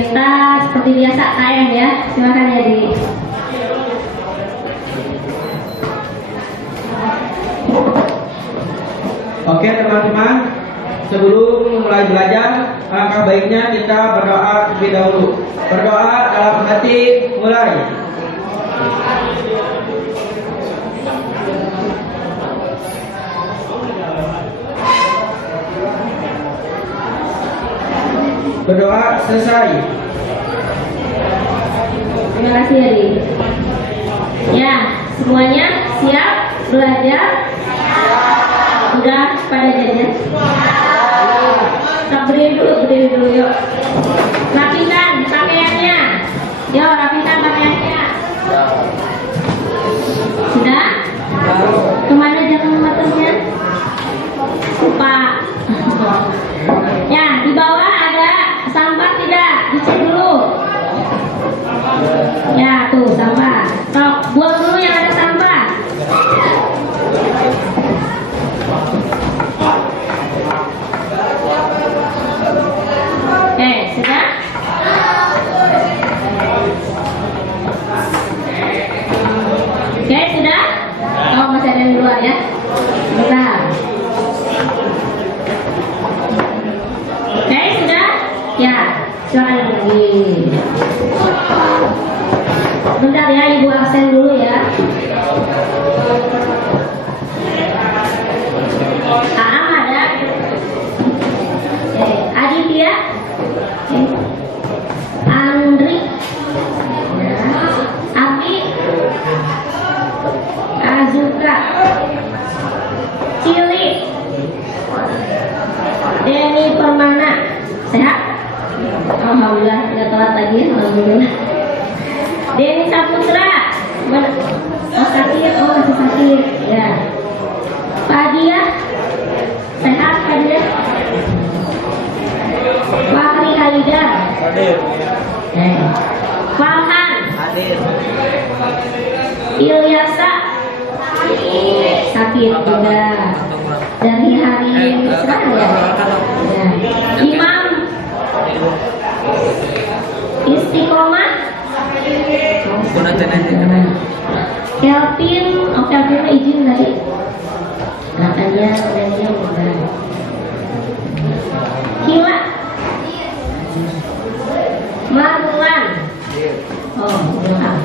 kita seperti biasa KM ya. Silakan ya di. Oke teman-teman, sebelum mulai belajar, alangkah baiknya kita berdoa terlebih dahulu. Berdoa dalam hati, mulai. Berdoa selesai. Terima kasih Adi. Ya, semuanya siap belajar? Udah pada jajan? Kita berdiri dulu yuk. Rapikan pakaiannya. Yuk, rapikan pakaiannya. Sudah? Kemana jalan motornya? Lupa. Ya, di bawah ada sampah tidak? Dicek dulu. Ya, tuh sampah. Tok, buang dulu yang ada sampah. Sudah? Oke, sudah? Oh, masih ada yang di luar ya? Bentar. Oke, sudah? Ya, silakan lagi. Bentar ya, Ibu absen dulu ya. Aam ada? Aditya? Andri? Abi? Azuka? Cili? Denny Permana? Sehat? Alhamdulillah, tidak telat lagi. Alhamdulillah. Denny Saputra? Oh sakit, oh masih sakit. Ya. Fadia? Sehat Fadia? Fahri Haidar? Hadir. Farhan? Hadir. Ilyasa? Sakit juga. Dari hari Israel ya? Ya. Imam? Istiqomah? Kelvin? Oh Kelvin izin tadi. Katanya sebenarnya bukan. Kila? Marwan? Oh, belum.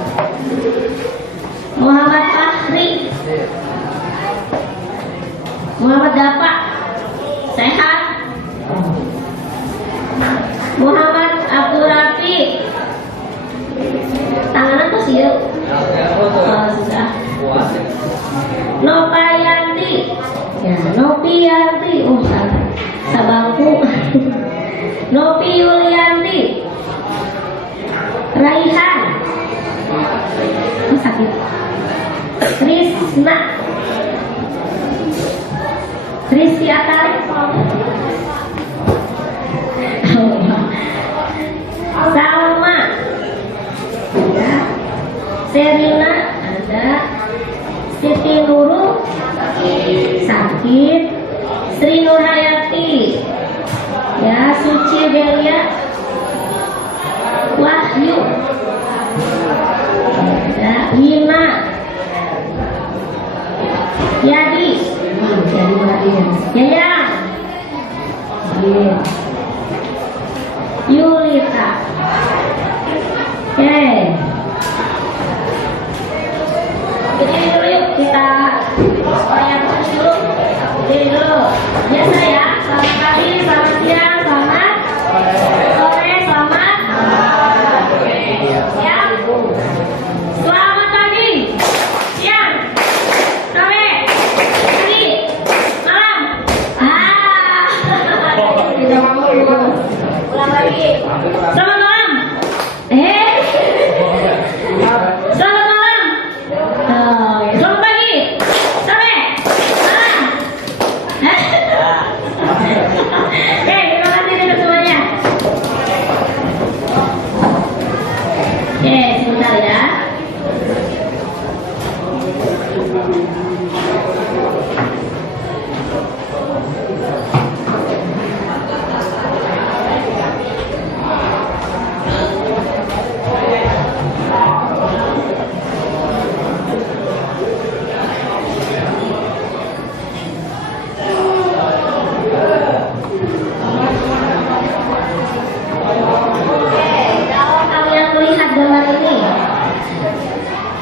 Muhammad Fahri? Muhammad Dapa? Sehat? Muhammad Abdul Rafi? Tangan apa sih yuk? Oh, susah. Nopayanti? Ya, Nopiyanti. Oh, salah. Sabangku. Nopi Yulianti? Raihan? Oh, sakit. Krisna? Kristi Atari? Salma? Ya. Serina? Ada. Siti Nurul? Sakit. Sri Nurhayati? Ya, Suci Belia? Wahyu? Ya, Wina? Yadi? Jadi Maria. Yayang? Yulita? Oke. Jadi dulu yuk kita yang terus dulu. Jadi dulu. Biasa ya. Selamat pagi, selamat siang, selamat sore, selamat siang. Selamat pagi, siang, sore, pagi, malam. Tidak mau. Ulang lagi. Selamat malam. Selamat malam. Selamat pagi, sore, malam. Oke, terima kasih untuk semuanya. Oke, sebentar ya.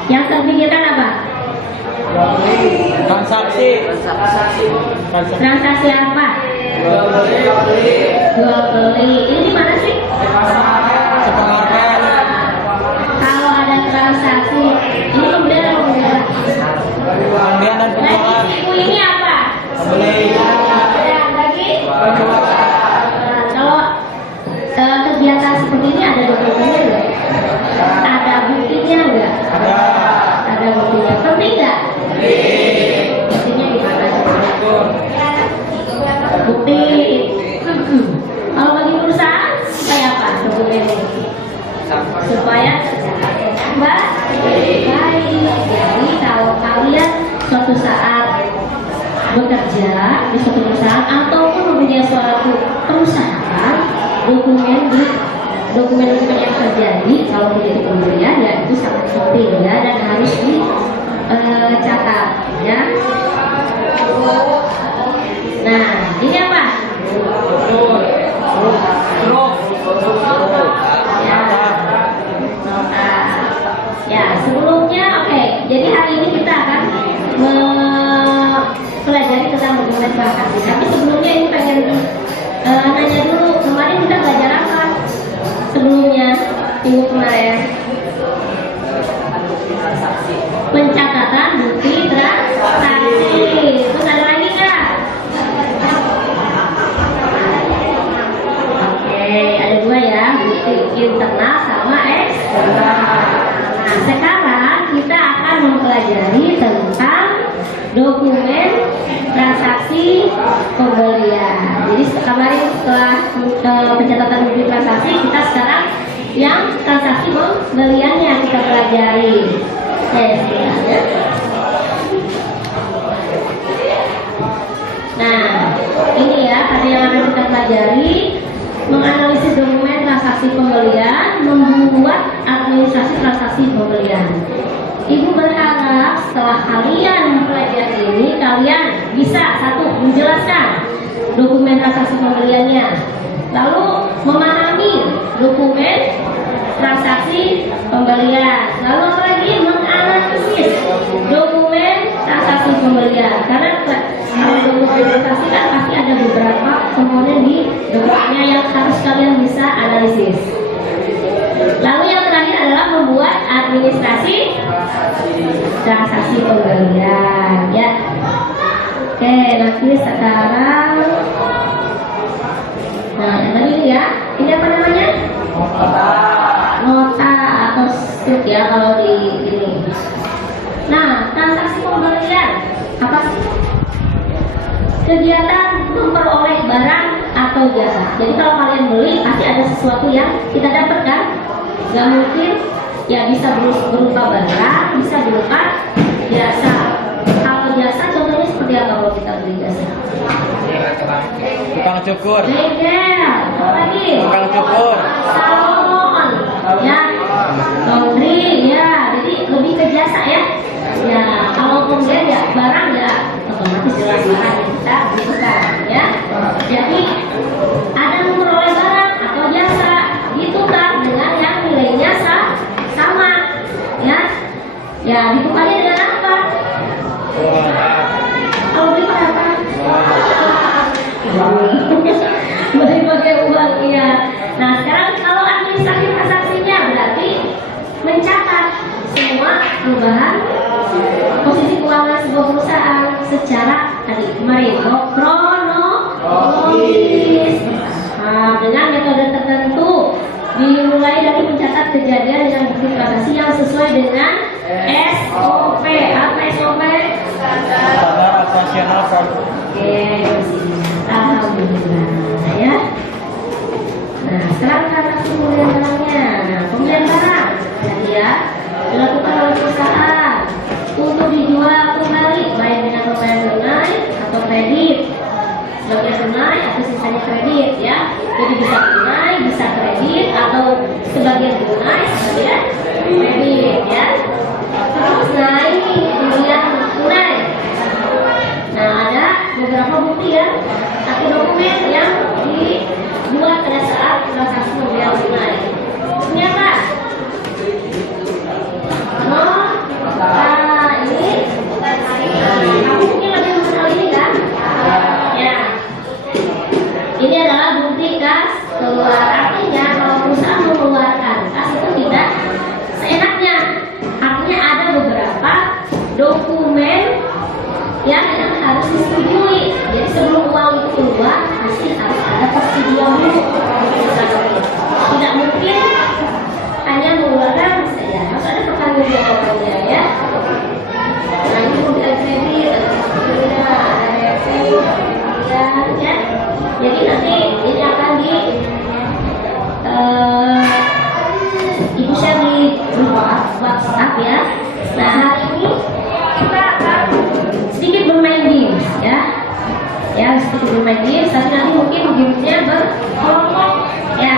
Yang terpikirkan apa? Transaksi. Transaksi apa? Jual beli. Ini di mana sih? Supermarket. Kalau ada transaksi, ini pembelian atau penjualan? Pembelian dan Lagi penjualan. ibu ini apa? Pembeli. Ya, lagi. Kalau kegiatan seperti ini ada dokumennya nggak? Ada buktinya nggak? Ada buktinya. Penting nggak? Buktinya di mana? Bukti. Kalau bagi perusahaan supaya apa? Dokumen supaya baik. Jadi kalau kalian suatu saat bekerja di suatu perusahaan ataupun mempunyai suatu perusahaan, dokumen yang terjadi kalau tidak pembelian ya itu sangat penting ya dan harus dicatat ya. Nah ini apa? Ya, ya sebelumnya oke. Jadi hari ini kita akan mempelajari tentang dokumen transaksi. Tapi sebelumnya ini pengen nanya dulu, kemarin kita belajar apa? Sebelumnya minggu kemarin pencatatan bukti transaksi. Terus ada lagi nggak? Oke, ada dua ya, bukti internal sama eksternal. Nah, sekarang kita akan mempelajari tentang dokumen transaksi pembelian. Jadi kemarin setelah pencatatan bukti transaksi, kita sekarang yang transaksi pembeliannya kita pelajari. Ya. Nah, ini ya tadi yang akan kita pelajari, menganalisis dokumen transaksi pembelian, membuat administrasi transaksi pembelian. Ibu berharap setelah kalian mempelajari ini, kalian bisa satu menjelaskan dokumen transaksi pembeliannya, lalu memahami dokumen transaksi pembelian, lalu apa lagi menganalisis dokumen transaksi pembelian. Karena kalau dokumen transaksi kan pasti ada beberapa komponen di dokumennya yang harus kalian bisa analisis. Lalu yang terakhir adalah membuat administrasi transaksi pembelian ya. Oke, nanti sekarang nah yang tadi ya, ini apa namanya? Nota atau strip ya kalau di ini. Nah, transaksi pembelian apa sih? Kegiatan memperoleh barang atau jasa. Jadi kalau kalian beli pasti ada sesuatu yang kita dapatkan. Gak mungkin ya, bisa berupa barang, bisa berupa jasa. Kalau jasa contohnya seperti apa kalau kita beli jasa? Tukang cukur. Bengkel, apa lagi? Tukang cukur. Salon, ya, laundry, ya. Jadi lebih ke jasa ya. Ya, kalau kemudian ya barang ya otomatis jelas barang yang kita butuhkan ya. Jadi ada memperoleh barang atau jasa ditukar dengan yang nilainya sama ya. Ya, ditukarnya dengan apa? Kalau beli apa? Beli pakai uang iya. Nah, sekarang kalau administrasi transaksinya berarti mencatat semua perubahan posisi keuangan sebuah perusahaan secara tadi kemarin kronologis. Nah, dengan metode tertentu dimulai dari mencatat kejadian dengan bukti transaksi yang sesuai dengan SOP. Apa SOP? Standar operasional produk. Oke, alhamdulillah ya. Nah, sekarang transaksi pembelian barangnya. Nah, pembelian barang jadi ya dilakukan oleh perusahaan untuk dijual kembali baik dengan pembayaran tunai atau kredit. Sebagian tunai atau sisanya kredit ya. Jadi bisa tunai, bisa kredit atau sebagian tunai, sebagian kredit ya. Terus nah ini pembelian tunai. Nah, ada beberapa bukti ya, satu dokumen yang dibuat pada saat transaksi pembelian tunai. Ini apa? beli kas keluar, artinya kalau perusahaan mengeluarkan kas itu tidak seenaknya. Artinya ada beberapa dokumen yang harus disetujui. Jadi sebelum uang itu keluar pasti harus ada persetujuan dulu. Tidak mungkin hanya mengeluarkan saja, harus ada pertanggungjawabannya ya. Nah ini mobil kredit, ada DP, ya. Jadi nanti ini akan di ibu share di grup WhatsApp ya. Nah hari ini kita akan sedikit bermain games ya. Ya sedikit bermain games, tapi nanti mungkin gamesnya berkelompok ya.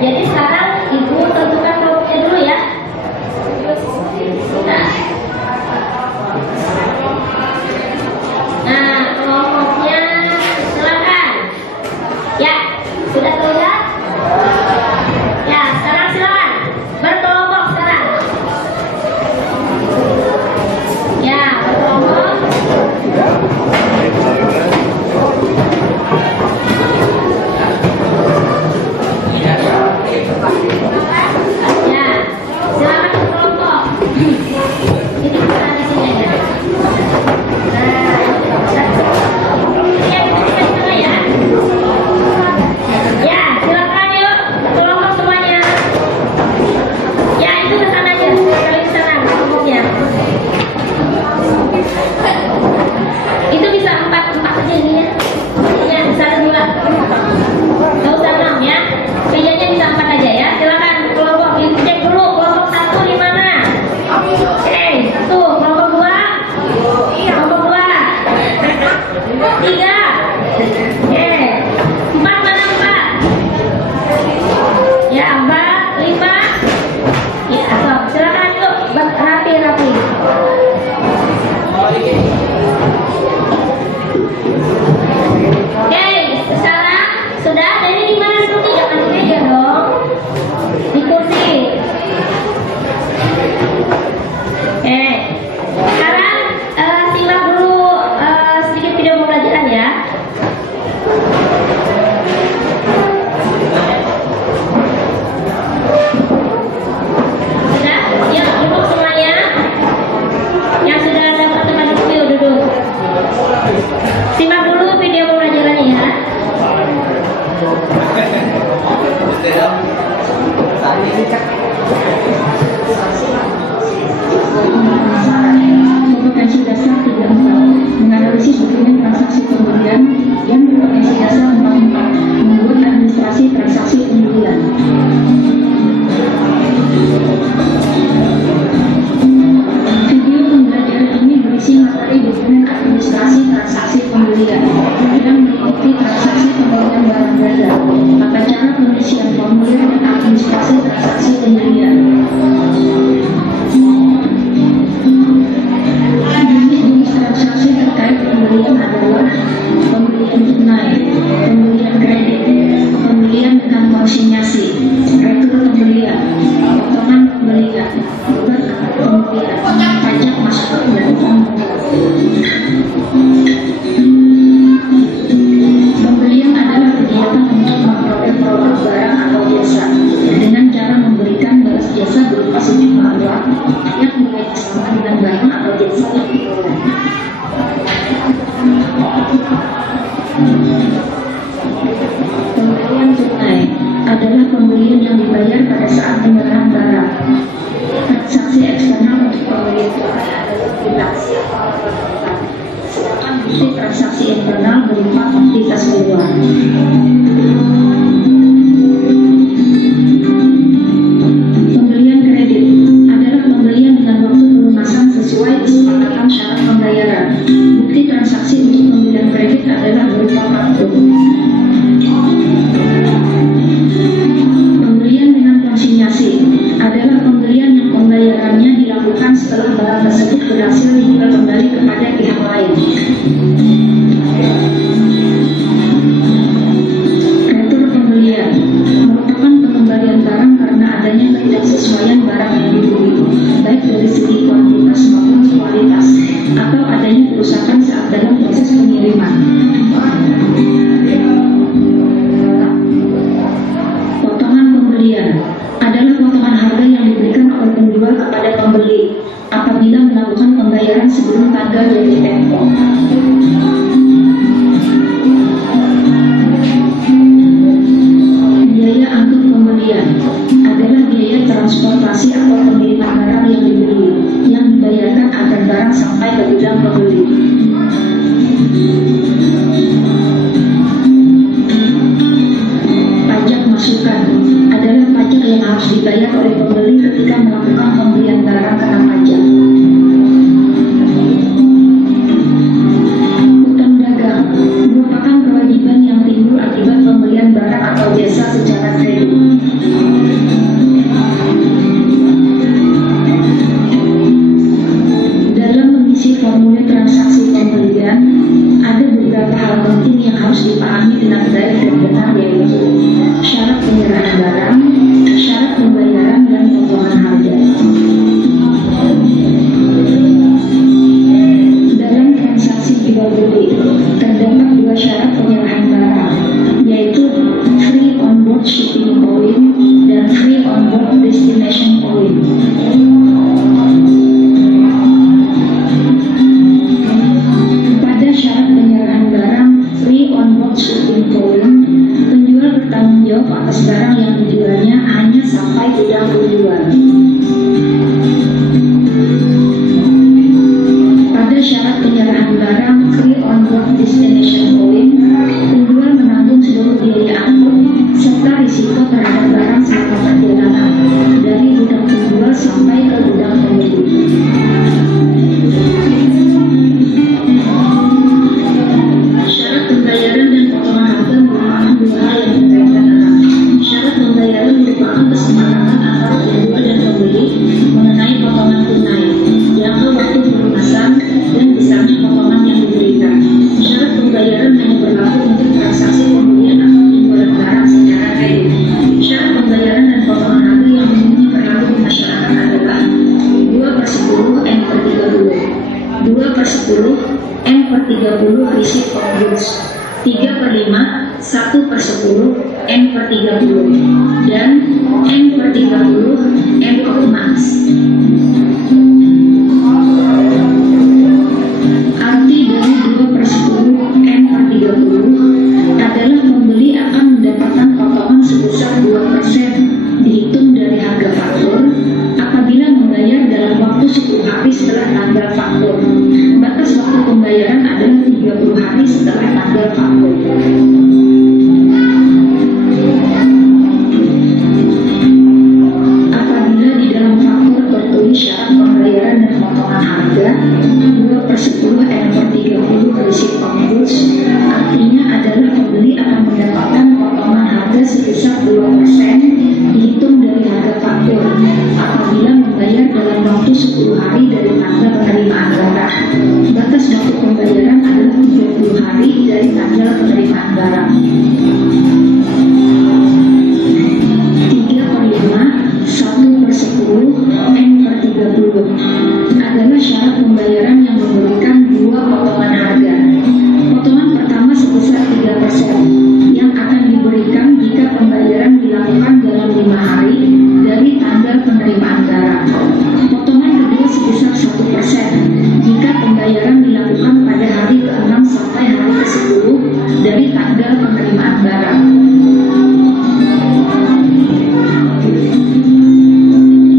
Jadi sekarang ibu tentukan kelompoknya dulu ya. Nah kelompoknya silakan. Ya sudah terlihat. Ya sekarang silakan berkelompok sekarang. Ya berkelompok. Ya silakan berkelompok. Ini kita di sini aja. Ya silakan yuk kelompok semuanya. Ya itu ke sana aja, kalian ke sana kelompoknya. Itu bisa 4 aja ini ya. Ya bisa juga. Gak usah 6 ya. Pijanya bisa 4 aja ya. Silakan kelompok cek dulu kelompok 1 di mana. Oke, tuh kelompok 2. Kelompok 2. 3. Oke. 4 mana 4? Ya 4, 5. Ya, stop. Silakan yuk rapi-rapi. Oke, sekarang sudah. Jadi di mana duduknya? Jangan di meja dong. Di kursi. Oke. Sekarang simak dulu sedikit video pembelajaran ya. Sudah? Yuk duduk semuanya. Yang sudah dapat tempat duduk, yuk duduk. Simak dulu video pembelajarannya ya. Kompetensi dasar 34 menganalisis dokumen transaksi pembelian yang berpotensi dasar 44 membuat administrasi transaksi pembelian. Video pembelajaran ini berisi materi dokumen administrasi transaksi pembelian yang meliputi transaksi pembelian barang berharga, tata cara pengisian formulir dan administrasi transaksi pembelian. Jenis transaksi terkait pembelian adalah pembelian tunai, pembelian kredit, pembelian dengan konsinyasi, retur pembelian, potongan pembelian, berkat pembelian, pajak masuk dan pembelian. Pembelian adalah kegiatan untuk memperoleh produk barang atau jasa dengan cara memberikan balas jasa berupa sejumlah uang yang nilai sama dengan barang atau jasa yang diperoleh. Pembelian tunai adalah pembelian yang dibayar pada saat penyerahan barang. Transaksi eksternal untuk pembelian tunai adalah transaksi sedangkan bukti transaksi internal berupa aktivitas luar. Pembelian kredit adalah pembelian dengan waktu pelunasan sesuai kesepakatan syarat pembayaran. Bukti transaksi untuk pembelian kredit adalah berupa kartu. Pembelian dengan konsinyasi adalah pembelian yang pembayarannya dilakukan setelah barang tersebut sebelum tanggal jatuh tempo. Biaya angkut pembelian adalah biaya transportasi atau pengiriman barang yang dibeli, yang dibayarkan agar barang sampai ke gudang pembeli. Pajak masukan adalah pajak yang harus dibayar oleh pembeli ketika melakukan pembelian barang kena pajak. Hutang dagang merupakan kewajiban yang timbul akibat pembelian barang atau jasa secara kredit. Dalam mengisi formulir transaksi pembelian, ada beberapa hal penting yang harus dipahami dengan baik dan benar, yaitu syarat penyerahan barang, syarat pembayaran, dan potongan harga. Dalam transaksi jual beli, terdapat dua syarat penyerahan barang, yaitu free on board shipping point dan free on board destination point. Pada syarat penyerahan barang free on board shipping point, penjual bertanggung jawab atas barang yang dijualnya hanya sampai gudang tujuan. Pada syarat penyerahan barang free on board destination point, penjual menanggung seluruh biaya angkut serta risiko terhadap barang selama perjalanan dari gudang penjual sampai ke gudang pembeli. Syarat pembayaran dan potongan harga merupakan dua hal yang berkaitan erat. Syarat pembayaran merupakan kesepakatan antara penjual dan pembeli mengenai potongan tunai, jangka waktu pelunasan, dan besarnya potongan yang diberikan. Syarat pembayaran hanya berlaku untuk transaksi pembelian atau penjualan barang secara kredit. Syarat pembayaran dan potongan harga yang umumnya berlaku di masyarakat adalah 2/10 N/30, 2/10 N/30 receipt of goods, 3/5 1/10 N/30, dan N/30 end of month. Arti dari 2/10 N/30 adalah pembeli akan mendapatkan potongan sebesar 2% dihitung dari harga faktur apabila membayar dalam waktu 10 hari setelah tanggal faktur. Batas waktu pembayaran adalah 30 hari setelah tanggal faktur. Apabila di dalam faktur tertulis syarat pembayaran dan potongan harga 2/10 N/30 receipt of goods, artinya adalah pembeli akan mendapatkan potongan harga sebesar 2% dihitung dari harga faktur apabila membayar dalam waktu 10 hari dari tanggal penerimaan barang. Batas waktu pembayaran adalah 30 hari dari tanggal penerimaan barang. 3/5 1/10 N/30 adalah syarat pembayaran yang memberikan dua potongan harga. Potongan pertama sebesar 3% yang akan diberikan jika pembayaran dilakukan dalam 5 hari dari tanggal penerimaan barang. Potongan kedua sebesar 1% jika pembayaran dilakukan pada hari ke-6 sampai hari ke-10 dari tanggal penerimaan barang.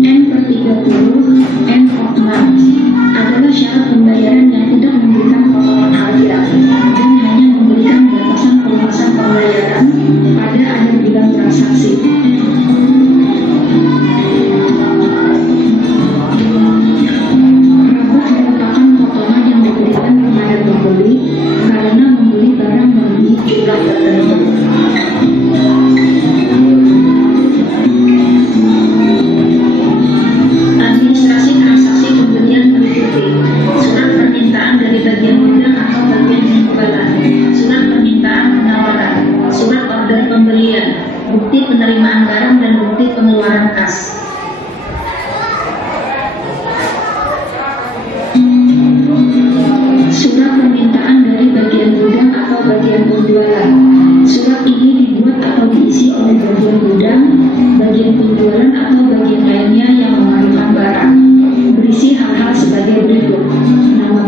N/30 end of month adalah syarat pembayaran yang tidak memberikan potongan harga dan hanya memberikan batasan pelunasan pembayaran pada akhir bulan transaksi. Rabah merupakan potongan yang diberikan kepada pembeli karena membeli barang melebihi jumlah tertentu. Administrasi transaksi pembelian meliputi surat permintaan dari bagian gudang atau bagian penjualan, surat permintaan penawaran, surat order pembelian, bukti penerimaan barang, dan bukti pengeluaran kas. Surat permintaan dari bagian gudang atau bagian penjualan. Surat ini dibuat atau diisi oleh bagian gudang, bagian penjualan, atau bagian lainnya yang memerlukan barang. Berisi hal-hal sebagai berikut: nama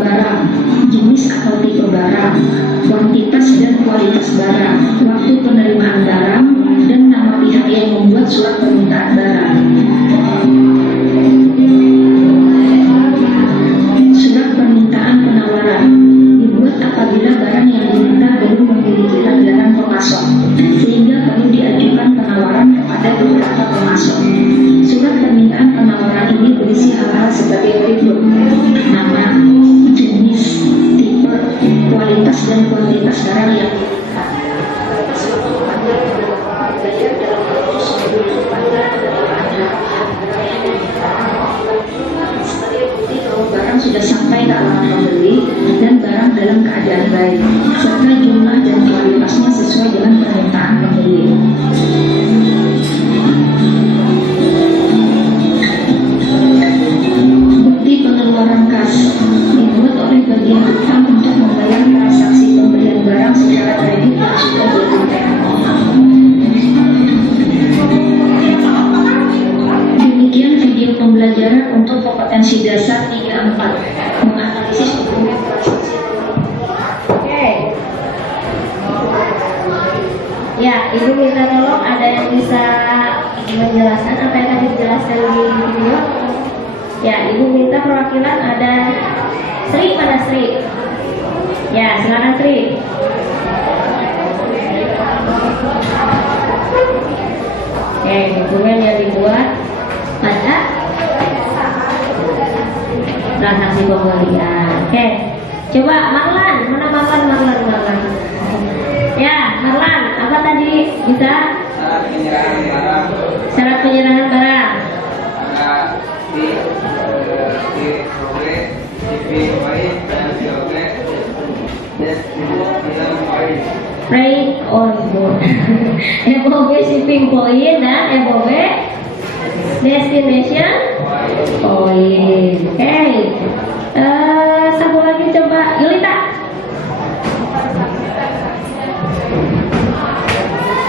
Kompetensi Dasar 34 menganalisis dokumen transaksi. Oke. Ya, Ibu minta tolong ada yang bisa menjelaskan apa yang tadi dijelaskan di video. Ya, Ibu minta perwakilan ada Sri, mana Sri? Ya, silakan Sri. Oke, dokumen yang dibuat pada transaksi pembelian. Oke, coba Marlan, mana Marlan? Ya, Marlan, apa tadi bisa? Syarat penyerahan barang. Freight on board. FOB shipping point dan FOB destination point. Oke. Satu lagi coba Yulita.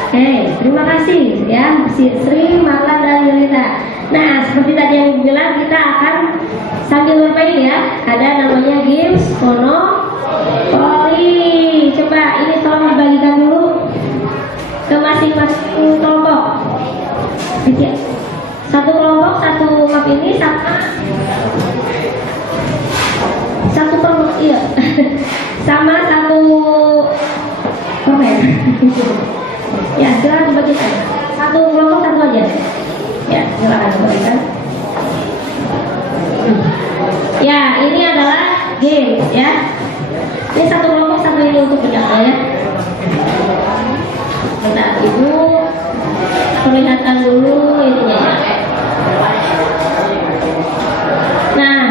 Oke, terima kasih ya Sri, Marla dan Yulita. Nah, seperti tadi yang bilang kita akan sambil bermain ya. Ada namanya games Monopoly. Coba ini tolong dibagikan dulu ke masing-masing kelompok. Satu kelompok, satu map ini sama satu kelompok iya. Sama satu permen. Ya, silakan dibagikan. Satu kelompok satu aja. Ya, silakan dibagikan. Ya, ini adalah game ya. Ini satu kelompok satu ini untuk berjalan ya. Bentar, Ibu perlihatkan dulu ininya ya. Nah,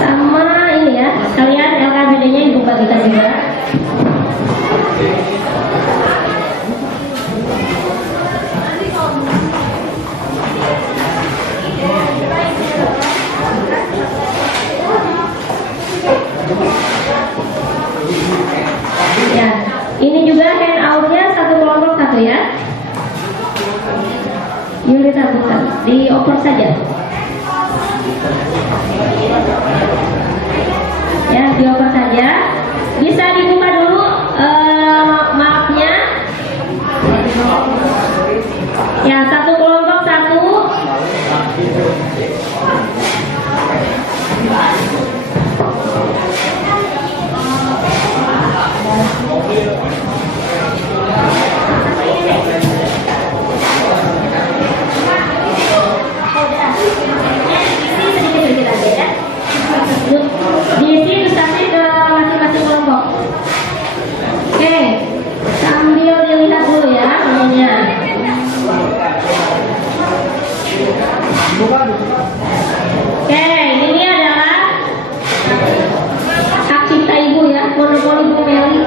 sama ini ya. Kalian LKPD-nya Ibu bagikan juga. Ya, ini juga handout-nya satu kelompok satu ya. Yulita bukan, dioper saja. Ya, dioper saja. Bisa dibuka dulu mapnya. Ya, satu kelompok satu. Diisi ilustrasi ke masing-masing kelompok. Oke, sambil dilihat dulu ya ininya. Oke, ini adalah hak cipta Ibu ya, monopoli Bu Meli.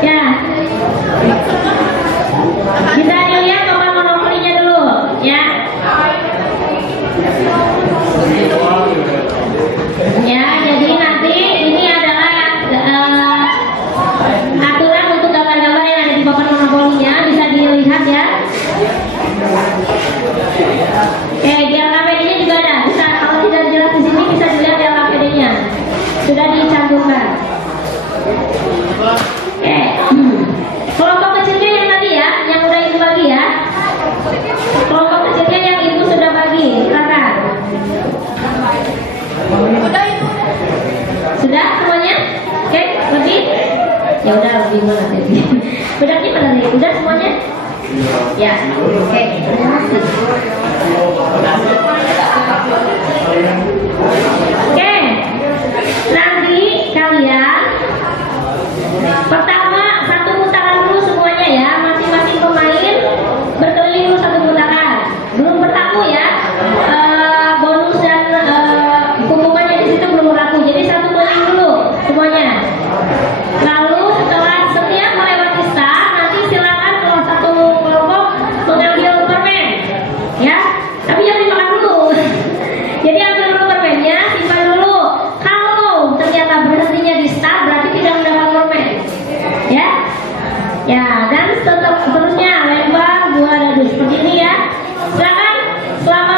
Ya, bisa dilihat papan monopolinya dulu ya. Ya, jadi nanti ini adalah aturan untuk gambar-gambar yang ada di papan monopolinya, bisa dilihat ya. Oke, di LKPD-nya juga ada. Bisa, kalau tidak jelas di sini bisa dilihat di LKPD-nya. Sudah dicantumkan. Oke. Kelompok kecilnya yang tadi ya, yang udah Ibu bagi ya. Kelompok kecilnya yang Ibu sudah bagi, silakan. Sudah semuanya? Oke, lebih? Ya udah lebih mana tadi? Bedaknya mana nih? Udah semuanya? Ya, oke. Terima kasih. Oke, nanti kalian pertama satu putaran dulu semuanya ya, masing-masing pemain berkeliling dulu satu putaran. Belum berlaku ya. Bonus dan hukumannya di situ belum berlaku. Jadi satu keliling dulu semuanya. Lalu setelah setiap melewati start, nanti silakan kalau satu kelompok mengambil permen, ya. Tapi jangan dimakan dulu. Jadi ambil dulu permennya, simpan dulu. Kalau ternyata berhentinya di start, berarti tidak mendapat permen, ya. Ya, dan seterusnya lempar dua dadu seperti ini ya. Silakan selama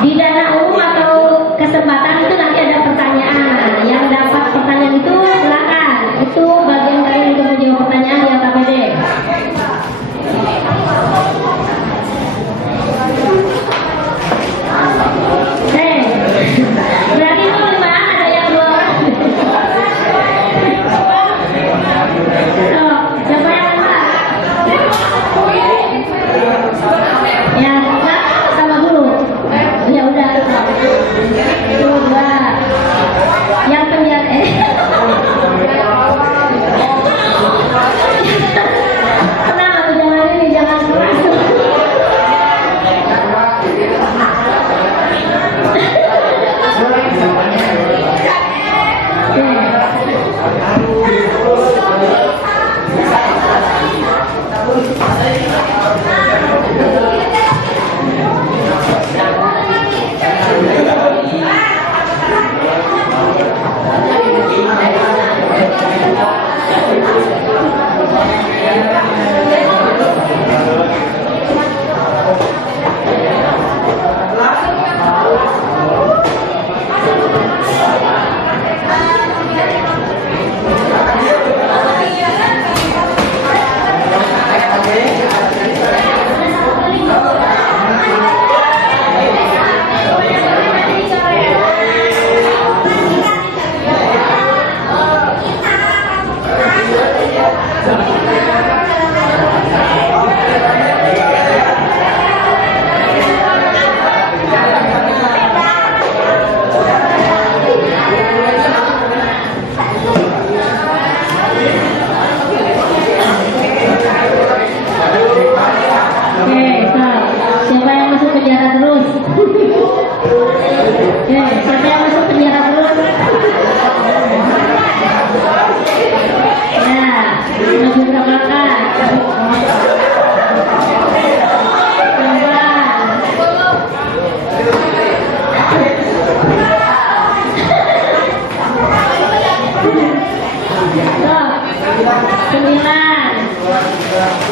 Di dana umum atau kesempatan itu nanti ada pertanyaan. Yang dapat pertanyaan itu silakan. Itu bagian kalian untuk menjawab pertanyaan di KPD. Berarti itu 5, ada yang 2 orang. Oh, siapa yang 5? Ya, enggak, sama dulu. Ya udah. Itu 2. Yang penjara Tenang, jangan ini, jangan keras.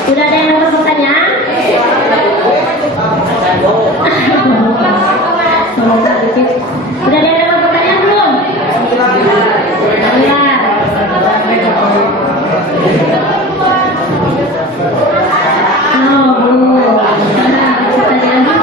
Udah ada yang dapat pertanyaan? Udah ada yang dapat pertanyaan belum? Oh, belum. Pertanyaan?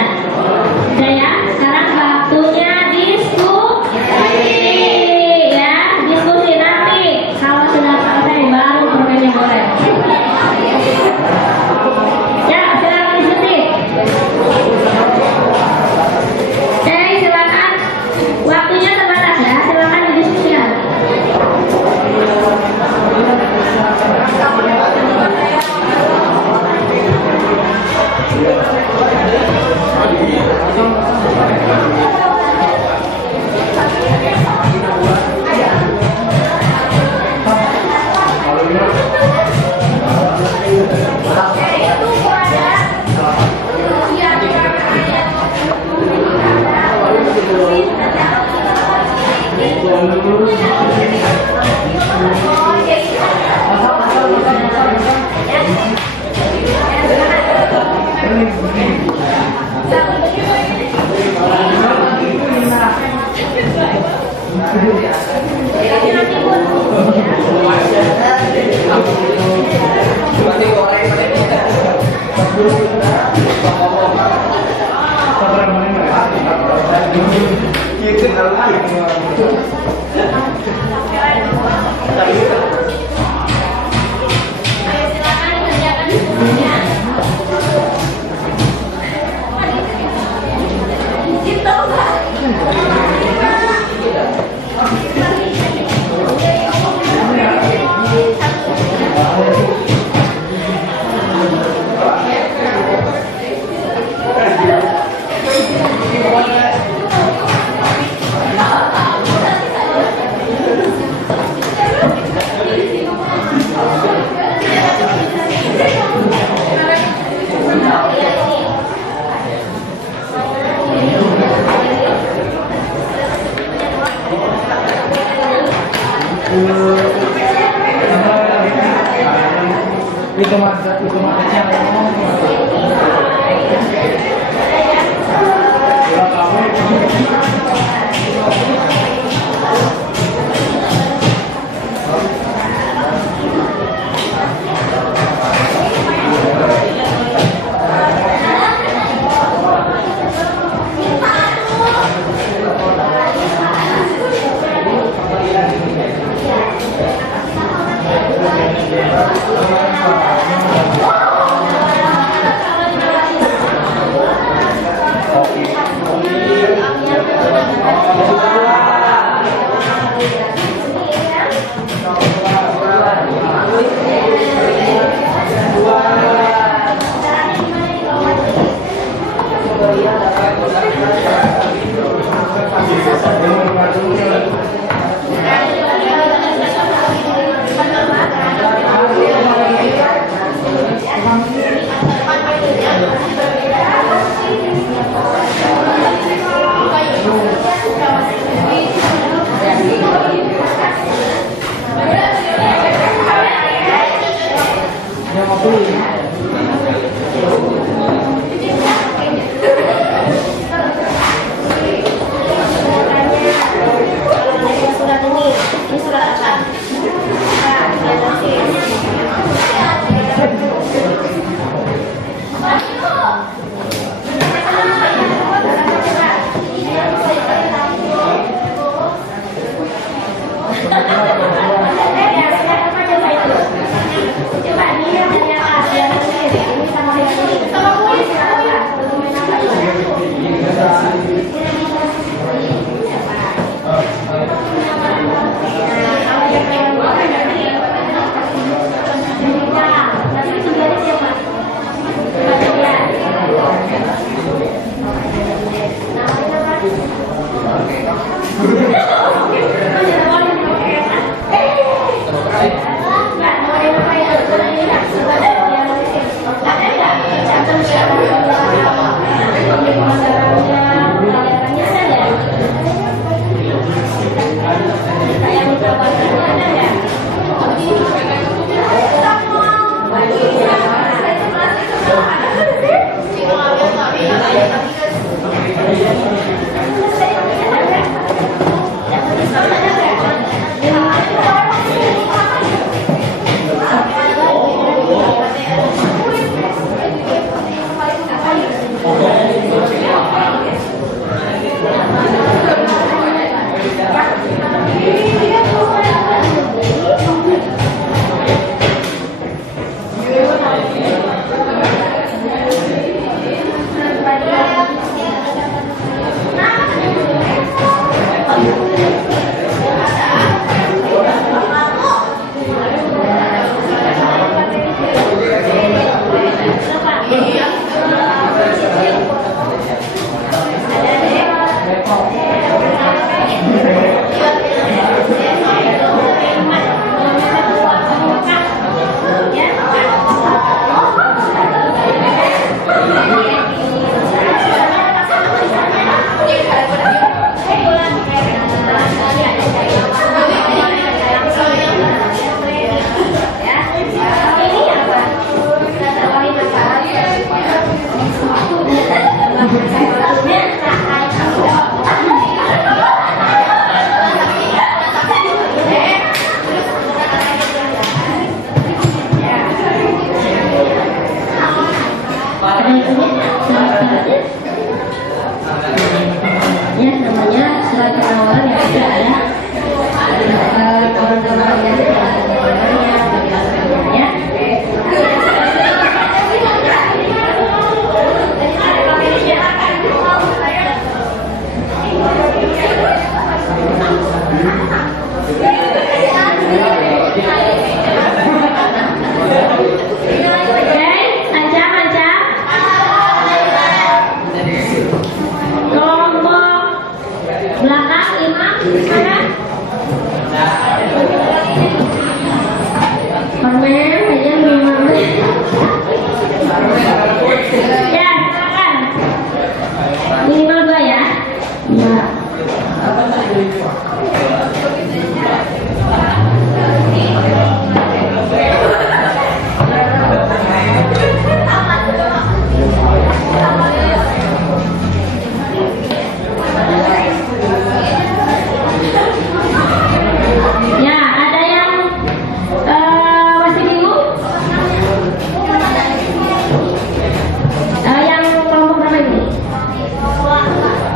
Udah. Udah ya. Sekarang waktunya diskusi. Ya, diskusi nanti. Kalau sudah selesai baru permennya boleh. Ya, silakan diskusi. Silakan. Waktunya terbatas ya. Silakan didiskusikan.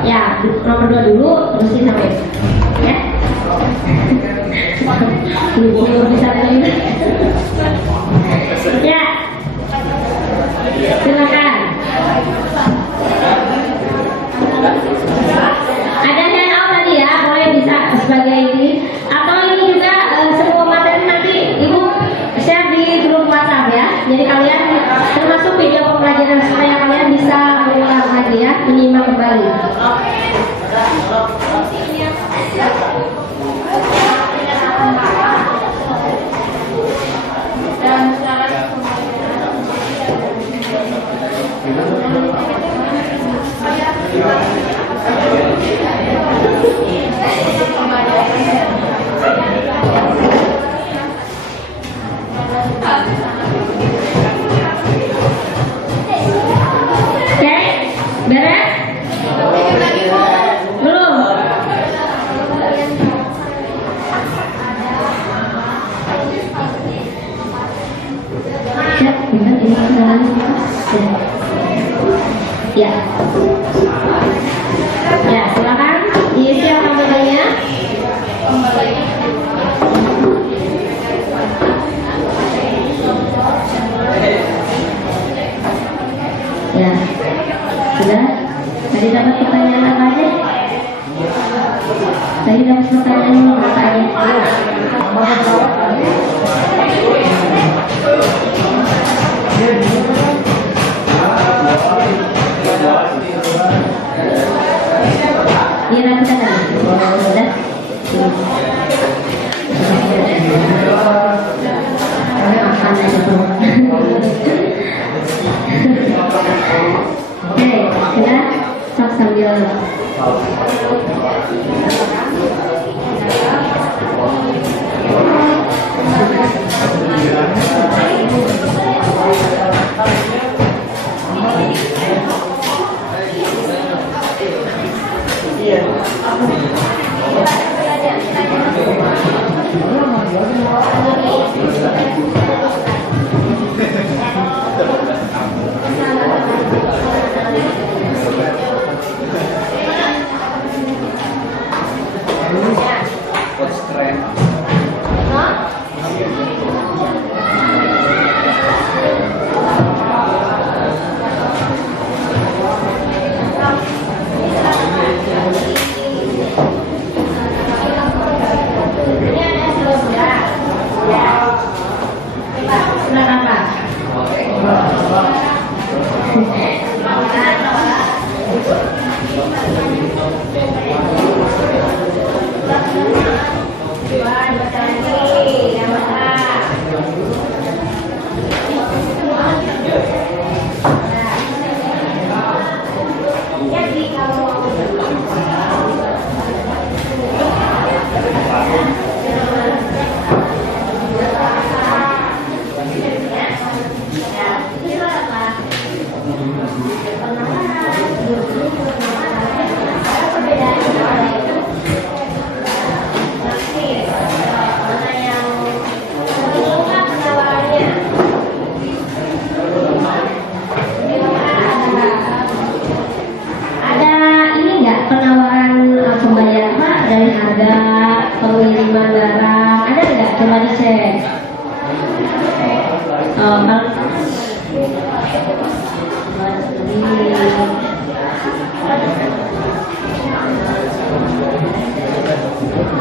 Ya, nomor 2 dulu, terusin sampai ya. Belum bisa lagi. Ya, silakan. Ada handout tadi ya, boleh bisa sebagai ini. Atau ini juga semua materi nanti ibu share di grup WhatsApp ya. Jadi kalian termasuk video pembelajaran supaya kalian bisa mengulang lagi ya, menyimak kembali. Oke, beres? Belum? Ya, benar ini kenalan. Ya. Ya, silakan diisi materinya. Ya, sudah. Tadi dapat pertanyaan apa aja? Tadi dapat pertanyaan apa aja? Iya, kita kan. Sudah. Makan aja tuh. Oke, sudah. Sok sambil.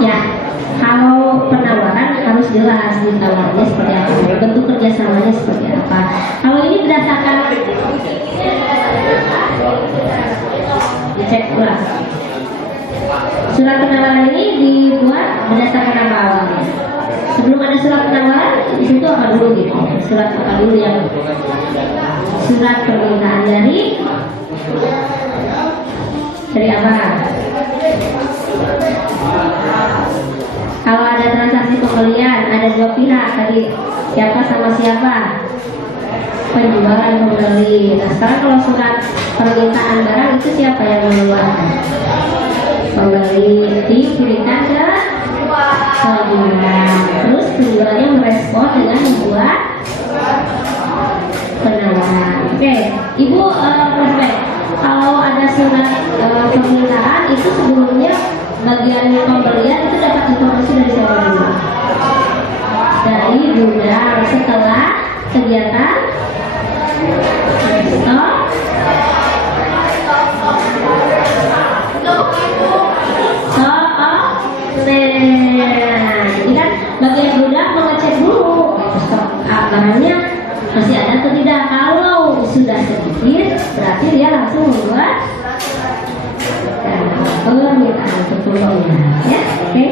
Ya, kalau penawaran harus jelas ditawarnya seperti apa, bentuk kerjasamanya seperti apa. Kalau ini berdasarkan dicek ulang. Surat penawaran ini dibuat berdasarkan apa awalnya? Sebelum ada surat penawaran, di situ apa dulu gitu? Surat apa dulu yang surat permintaan dari apa? Kalau ada transaksi pembelian, ada dua pihak tadi, siapa sama siapa? Penjual dan pembeli. Nah sekarang kalau surat permintaan barang itu siapa yang mengeluarkan? Pembeli diberikan ke penjual. Terus penjualnya merespon dengan membuat penawaran. Oke, Ibu prospek. Kalau ada surat permintaan itu sebelumnya bagian pembelian itu dapat informasi dari siapa dulu? Dari gudang. Setelah kegiatan jadi kan bagian gudang mengecek dulu stok barangnya masih ada atau tidak. Kalau sudah sedikit berarti dia langsung membuat permintaan untuk pembelian, ya. Oke.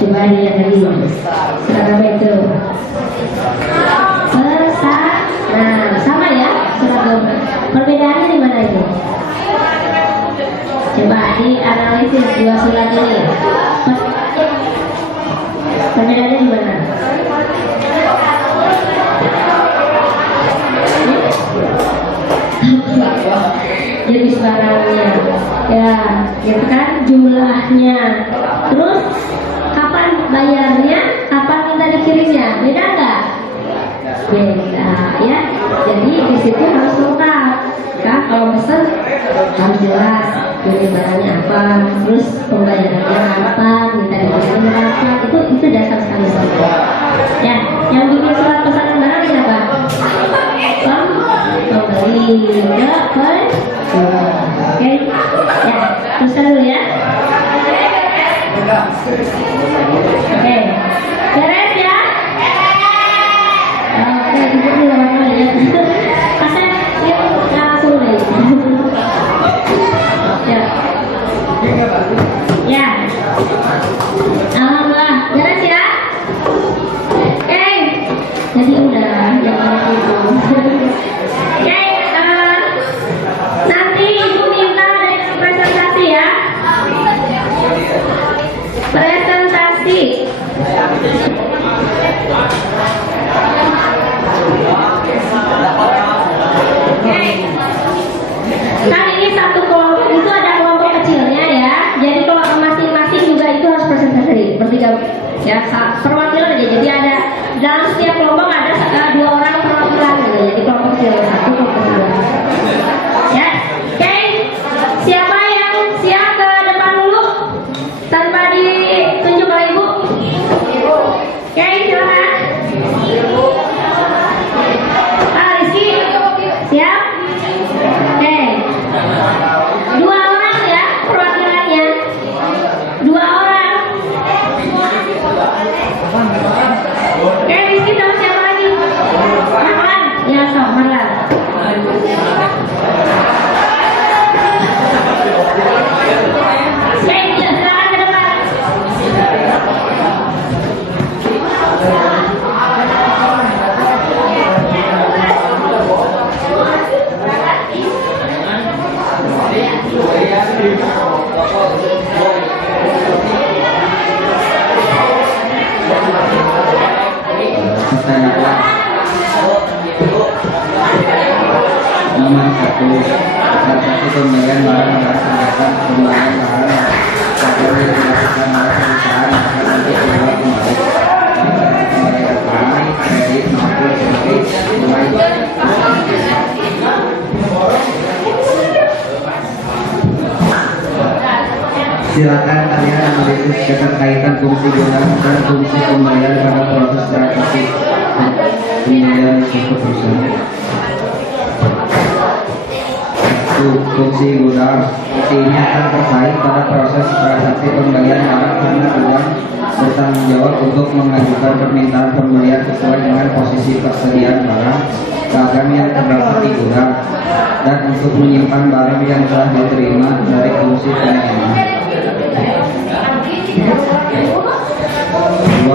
Coba lihat lagi, seragam itu nah sama ya seragam. Perbedaannya di mana itu? Coba dianalisis dua surat ini. Perbedaannya di mana? Jenis barangnya, ya, gitu kan, jumlahnya, terus kapan bayarnya, kapan minta dikirimnya, beda nggak? Beda, ya. Jadi di situ harus lengkap. Kan kalau pesan harus jelas ini barangnya apa, terus pembayarannya apa, minta dikirim berapa, itu dasar sekali semua. Ya, yang bikin surat pesanan barang siapa? Pembeli, oke, ya, teruskan dulu ya. Oke, beres ya. Oke, ibu dulu ya. Pasang langsung deh. Ya. Ya. Alhamdulillah, beres ya. Oke, jadi udah jangan itu. Oke, nanti ibu minta ada presentasi ya. Presentasi. Kan ini satu kelompok itu ada kelompok kecilnya ya. Jadi kalau masing-masing juga itu harus presentasi bertiga ya, perwakilan aja. Jadi ada dalam setiap kelompok ada 2 orang perwakilan gitu. Jadi kelompok kecil 1, kelompok 2. Ya, oke. Siapa yang siap ke depan dulu tanpa ditunjuk oleh ibu? Oke, silakan. Rizky, siap? Oke. 2 orang ya perwakilannya. 2 orang. Oke, Rizky sama siapa lagi? Marlan. Ya, so, Marlan. Oke, silakan ke depan. Nomor 1, transaksi pembelian barang-barang kegiatan pembelian barang yang dilakukan oleh perusahaan akan nanti dijual kembali. Pembayaran tunai, kredit maupun debit mulai. Silakan kalian analisis keterkaitan fungsi gudang dan fungsi pembelian pada proses transaksi pembelian suatu perusahaan. Fungsi gudang, fungsinya akan terkait pada proses transaksi pembelian barang karena gudang bertanggung jawab untuk mengajukan permintaan pembelian sesuai dengan posisi persediaan barang dagang yang terdapat di gudang dan untuk menyimpan barang yang telah diterima dari fungsi pengiriman. 2.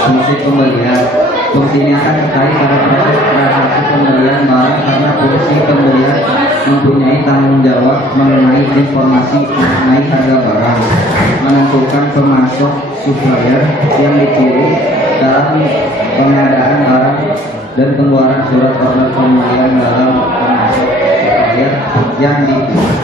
Fungsi pembelian. Fungsi ini akan terkait pada proses transaksi pembelian barang karena fungsi pembelian mempunyai tanggung jawab mengenai informasi mengenai harga barang, menentukan pemasok supplier yang dipilih dalam pengadaan barang, dan pengeluaran surat order pembelian dalam pemasok supplier yang dipilih.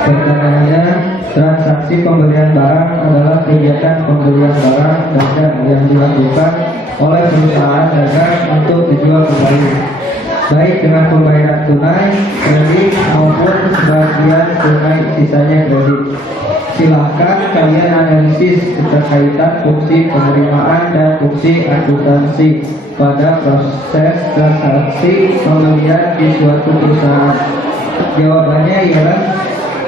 Pertanyaannya, transaksi pembelian barang adalah kegiatan pembelian barang dagang yang dilakukan oleh perusahaan dagang untuk dijual kembali, baik dengan pembayaran tunai, kredit, maupun sebagian tunai sisanya kredit. Silakan kalian analisis keterkaitan fungsi penerimaan dan fungsi akuntansi pada proses transaksi pembelian di suatu perusahaan. Jawabannya ialah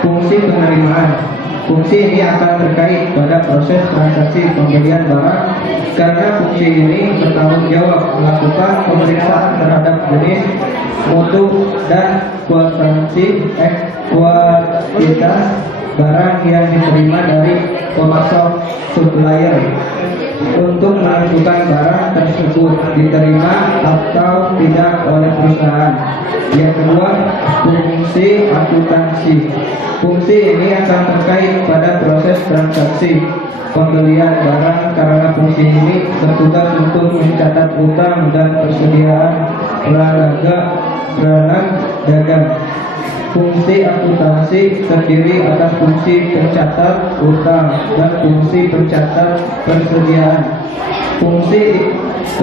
fungsi penerimaan. Fungsi ini akan terkait pada proses transaksi pembelian barang karena fungsi ini bertanggung jawab melakukan pemeriksaan terhadap jenis, mutu, dan kualitas barang yang diterima dari pemasok supplier untuk menentukan barang tersebut diterima atau tidak oleh perusahaan. Yang kedua, fungsi akuntansi. Fungsi ini akan terkait pada proses transaksi pembelian barang karena fungsi ini bertugas untuk mencatat utang dan persediaan barang dagang. Fungsi akuntansi terdiri atas fungsi pencatat utang dan fungsi pencatat persediaan. Fungsi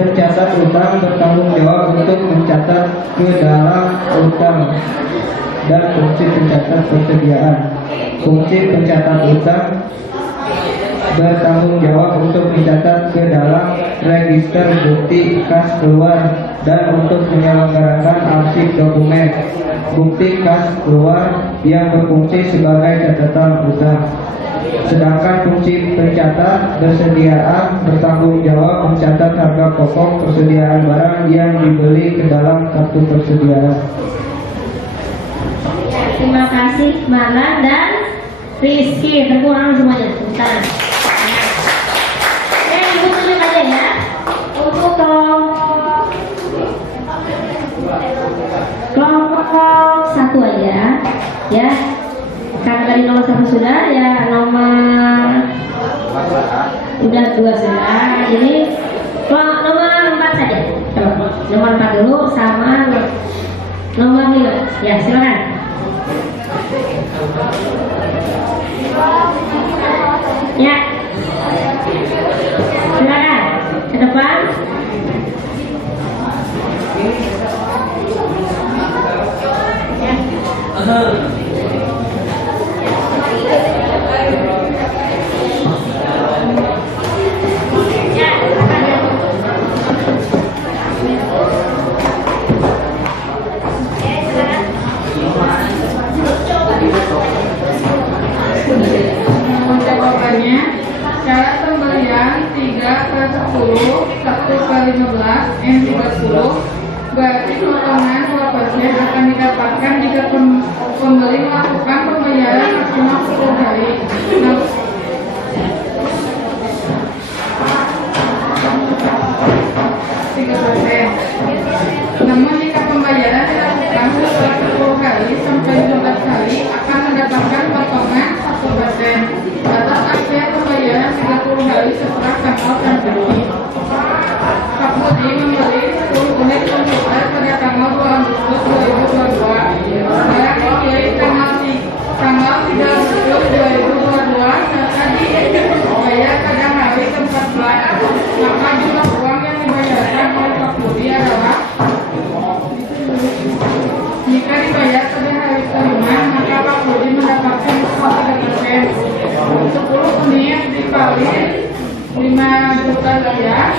pencatat utang bertanggung jawab untuk mencatat ke dalam utang dan fungsi pencatat persediaan. Fungsi pencatat utang bertanggung jawab untuk mencatat ke dalam register bukti kas keluar dan untuk menyelenggarakan arsip dokumen bukti kas keluar yang berfungsi sebagai catatan utang. Sedangkan fungsi pencatat persediaan bertanggung jawab mencatat harga pokok persediaan barang yang dibeli ke dalam kartu persediaan. Terima kasih Mana dan Rizky. Terkurang semuanya. Bentar. Ibu tunjuk aja ya. Untuk kelompok satu aja, ya. Karena tadi nomor satu sudah, ya nomor udah dua sudah. Jadi nomor 4 saja. Coba nomor 4 dulu sama nomor 5. Ya silakan. Ya, silakan ke depan. Jawabannya, syarat pembelian 3/10, 1/15, N30 berarti potongan 2% akan didapatkan jika pembeli melakukan pembayaran maksimal 10 hari. Namun jika pembayaran dilakukan setelah 10 kali sampai 15 kali akan mendapatkan potongan 1% atas akhir pembayaran 30 hari setelah tanggal transaksi. Pak Budi membeli 10 unit komputer pada tanggal 2 Agustus 2022. Barang dipilih tanggal 3 Agustus 2022 serta dibayar pada hari ke-14. Maka jumlah uang yang dibayarkan oleh Pak Budi adalah, jika dibayar pada hari ke-5 maka Pak Budi mendapatkan 3%. 10 unit dikali 5 juta rupiah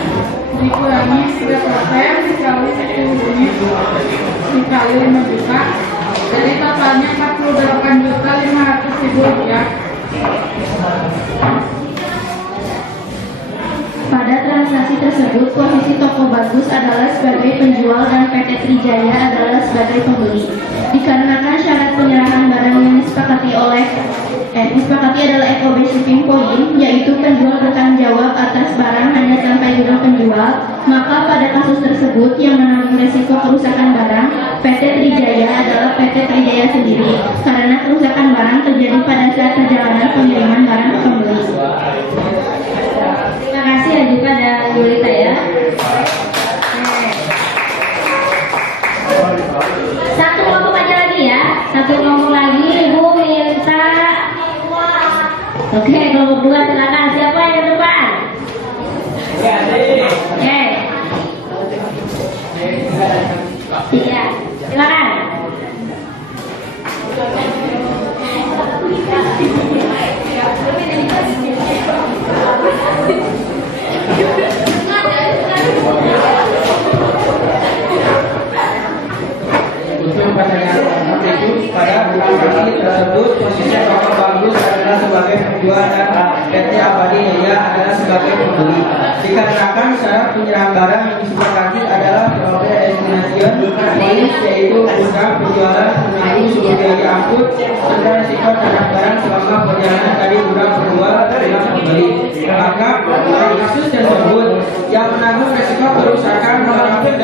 dikurangi 3% dikali 10 unit dikali 5 juta, jadi totalnya 48.500.000 rupiah. Pada transaksi transaksi tersebut, posisi toko bagus adalah sebagai penjual dan PT Trijaya adalah sebagai pembeli. Dikarenakan syarat penyerahan barang yang disepakati adalah FOB shipping point, yaitu penjual bertanggung jawab atas barang hanya sampai gudang penjual, maka pada kasus tersebut yang menanggung resiko kerusakan barang PT Trijaya adalah PT Trijaya sendiri, karena kerusakan barang terjadi pada saat perjalanan pengiriman barang ke pembeli. Terima kasih Ajuka dan Gulita ya. Satu kelompok aja lagi ya. Satu kelompok lagi, Ibu minta. Oke, kelompok dua silakan. Siapa yang ke depan? Oke. Iya, silakan. Untuk pertanyaan pertama itu pada transaksi tersebut posisi toko bagus adalah sebagai penjual dan PT Abadi Jaya adalah sebagai pembeli. Dikarenakan syarat penyerahan barang yang disepakati adalah proses destination polis, yaitu gudang penjualan menanggung seluruh biaya angkut serta risiko terhadap barang selama perjalanan dari gudang penjual ke gudang pembeli. Maka dalam kasus tersebut yang menanggung risiko kerusakan barang PT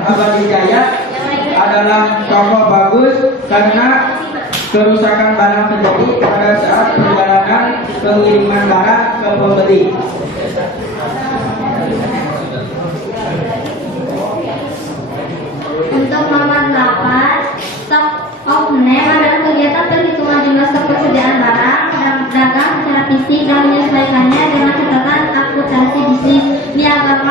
Abadi Jaya adalah toko bagus karena kerusakan barang terjadi pada saat perjalanan pengiriman barang ke pembeli. Untuk nomor 8, stock of name adalah kegiatan perhitungan jumlah stok persediaan barang dan dagang secara fisik dan menyesuaikannya dengan catatan akuntansi bisnis. Diagram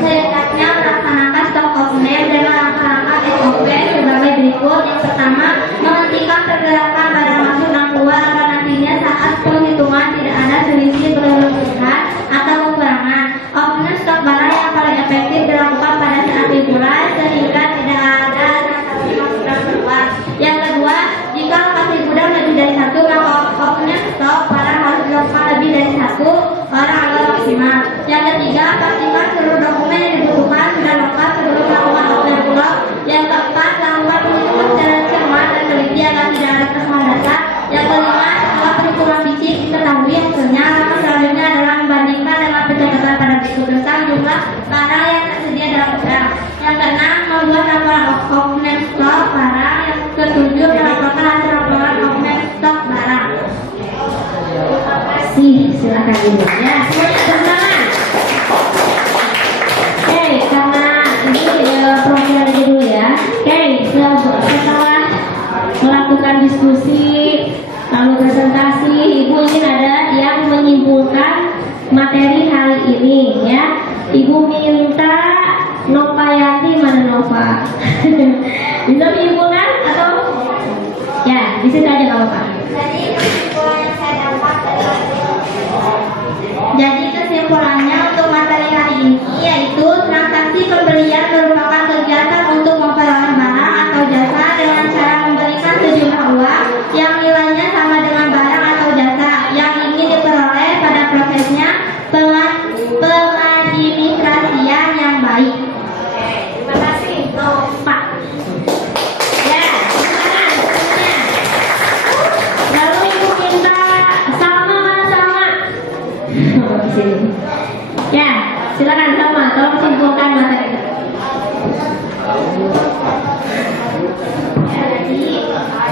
selengkapnya melaksanakan stock of name dengan langkah-langkah SOP sebagai berikut. Yang pertama, menghentikan pergerakan barang masuk dan keluar agar nantinya saat penghitungan tidak ada selisih berlebihan atau kekurangan. Optimal stok barang yang paling efektif dilakukan pada saat liburan sehingga tidak ada transaksi masuk dan keluar. Yang kedua, jika lokasi gudang lebih dari satu, maka optimal stok barang harus dilakukan lebih dari satu orang agar maksimal. Yang ketiga, pastikan seluruh dokumen yang dibutuhkan sudah lengkap sebelum melakukan optimal blok. Yang keempat, lakukan penghitungan secara cermat dan teliti agar tidak ada kesalahan data. Yang kelima, setelah perhitungan fisik diketahui hasilnya, langkah selanjutnya adalah membandingkan dengan pencatatan pada buku tentang jumlah barang yang tersedia dalam gudang. Yang keenam, membuat laporan optimal stok barang. Yang ketujuh, melaporkan hasil laporan optimal stok barang. Terima kasih, silakan Ibu. Ya, semuanya bertangan. Oke, karena ini profil aja dulu ya. Oke, setelah melakukan diskusi lalu presentasi, Ibu ingin ada yang menyimpulkan materi hari ini ya. Ibu minta Nopayati, mana Nova? Bisa menyimpulkan atau ya di situ aja nggak apa-apa. Jadi kesimpulannya untuk materi hari ini yaitu transaksi pembelian merupakan kegiatan untuk memperoleh barang atau jasa dengan cara memberikan sejumlah uang yang nilainya sama dengan barang atau jasa yang ingin diperoleh pada prosesnya pengadministrasian yang baik. Terima kasih. Pak. Ya, silakan semuanya. Lalu Ibu minta sama mana sama? Ya, silakan sama. Tolong simpulkan materi. Jadi,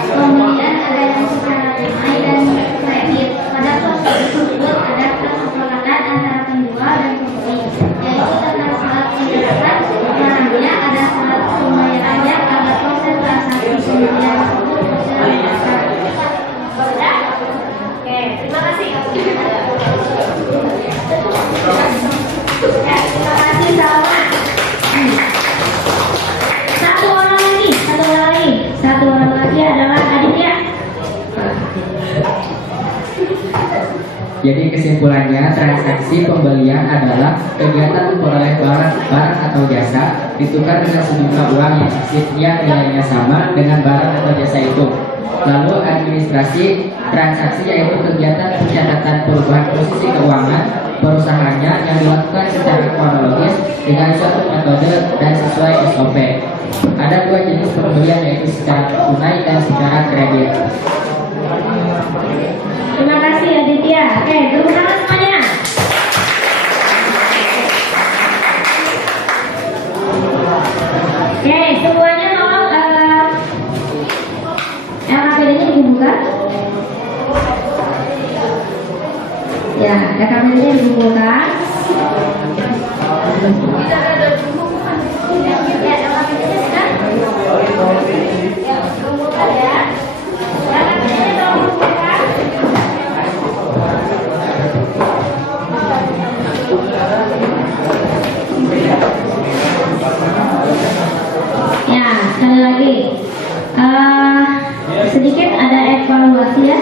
kemudian ada yang secara tunai dan kredit. Pada proses tersebut ada kesepakatan antara penjual dan pembeli, yaitu tentang saat penyerahan. Caranya ada saat pembayarannya agar proses transaksi pembelian tersebut berjalan. Ya? Oke, terima kasih. Ya, terima kasih sama. Satu orang lagi adalah Aditya. Jadi kesimpulannya, transaksi pembelian adalah kegiatan memperoleh barang atau jasa ditukar dengan sejumlah uang yang nilainya sama dengan barang atau jasa itu. Lalu administrasi transaksi yaitu kegiatan pencatatan perubahan posisi keuangan perusahaannya yang dilakukan secara kronologis dengan suatu metode dan sesuai SOP. Ada dua jenis pembelian yaitu secara tunai dan secara kredit. Terima kasih Aditya. Oke, tepuk tangan semuanya. Oke, semuanya tolong LKPD-nya dibuka. Ya, LKPD-nya dibuka. Ya, sekali lagi sedikit ada evaluasi ya.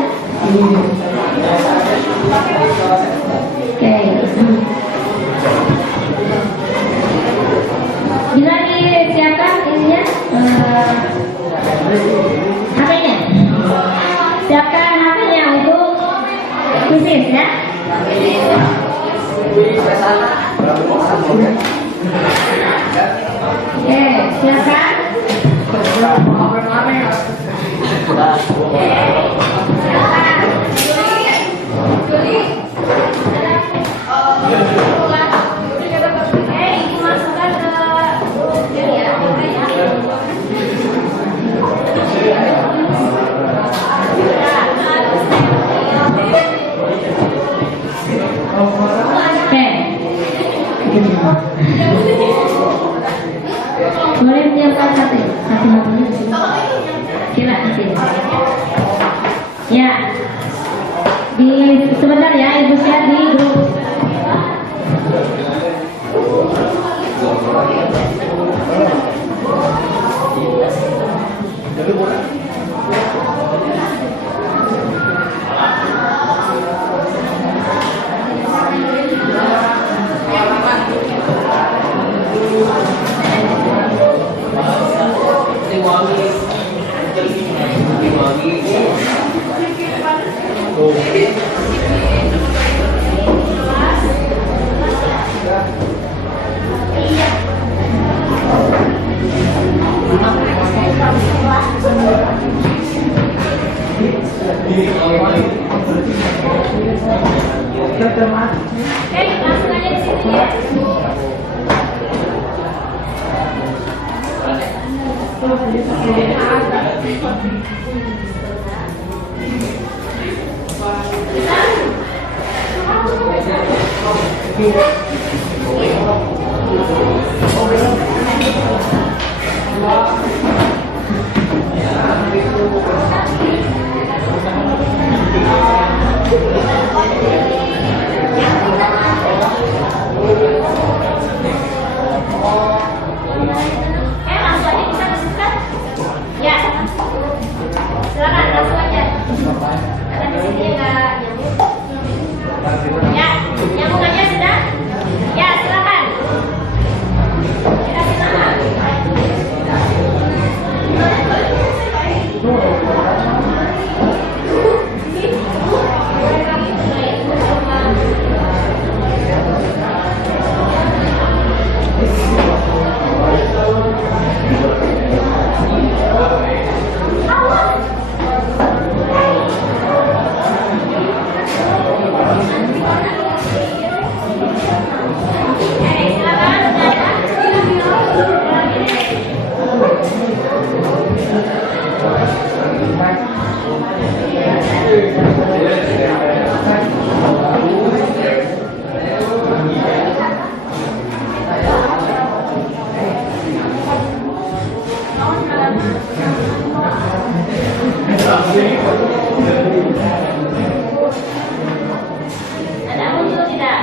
Oke. Bisa disiapkan ininya HP-nya. Siapkan HP-nya untuk kuisis ya. Oke, silakan. Ibu masukkan ke ini ya. Boleh menyiapkan satu lagunya di sini. Kira di sini. Ya. Di sebentar ya, Ibu share di grup. Langsung aja di sini ya. Langsung aja bisa masukkan? Ya. Silakan langsung aja. Karena di sini enggak nyambung. Ya, nyambung aja sudah? Ya, silakan. Kasih nama. Ada muncul tidak?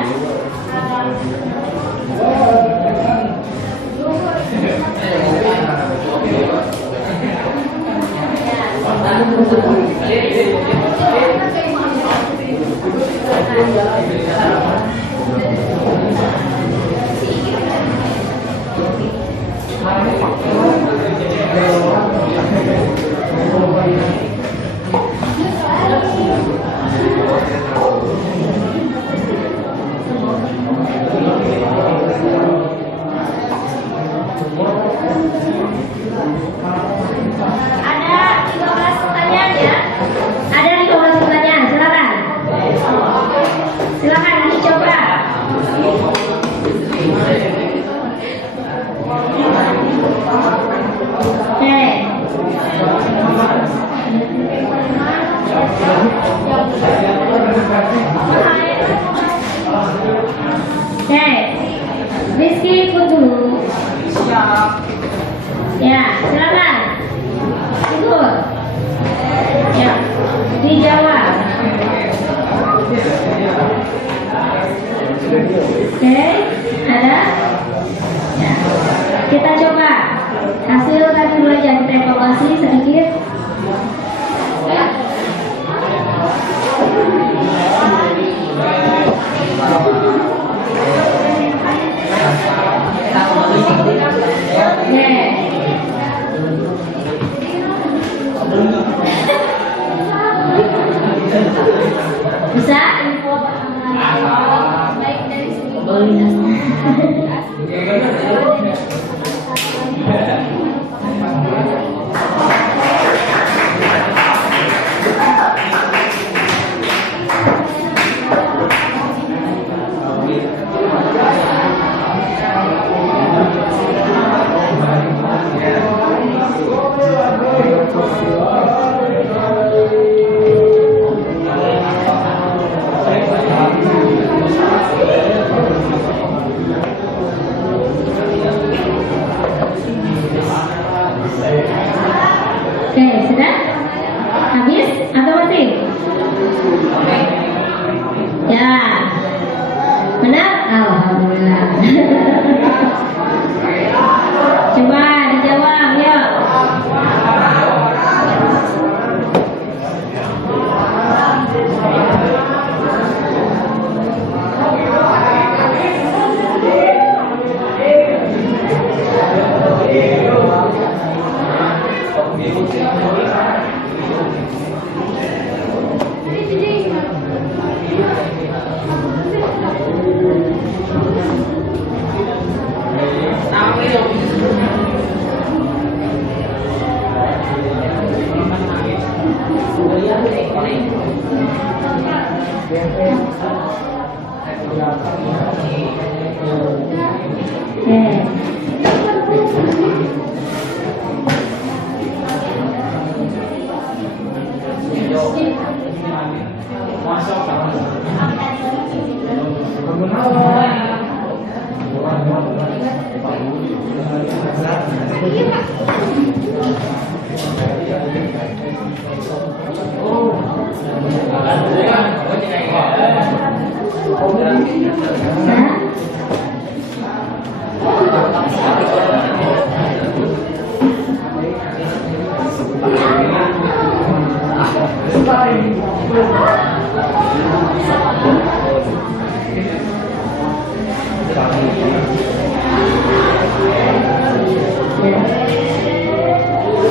Ada 15 pertanyaan ya. Ada 15 pertanyaan, silakan. Silakan dicoba. Oke. Oke. Rizky ikut dulu. Ya, silakan. Ikut. Ya, dijawab. Oke, ada? Ya. Kita coba hasil tadi belajar, kita evaluasi sedikit. Bisa? Baik dari segi kualitas. Oke, sudah? Habis atau masih? Ya, benar? Alhamdulillah. Coba dijawab, yuk.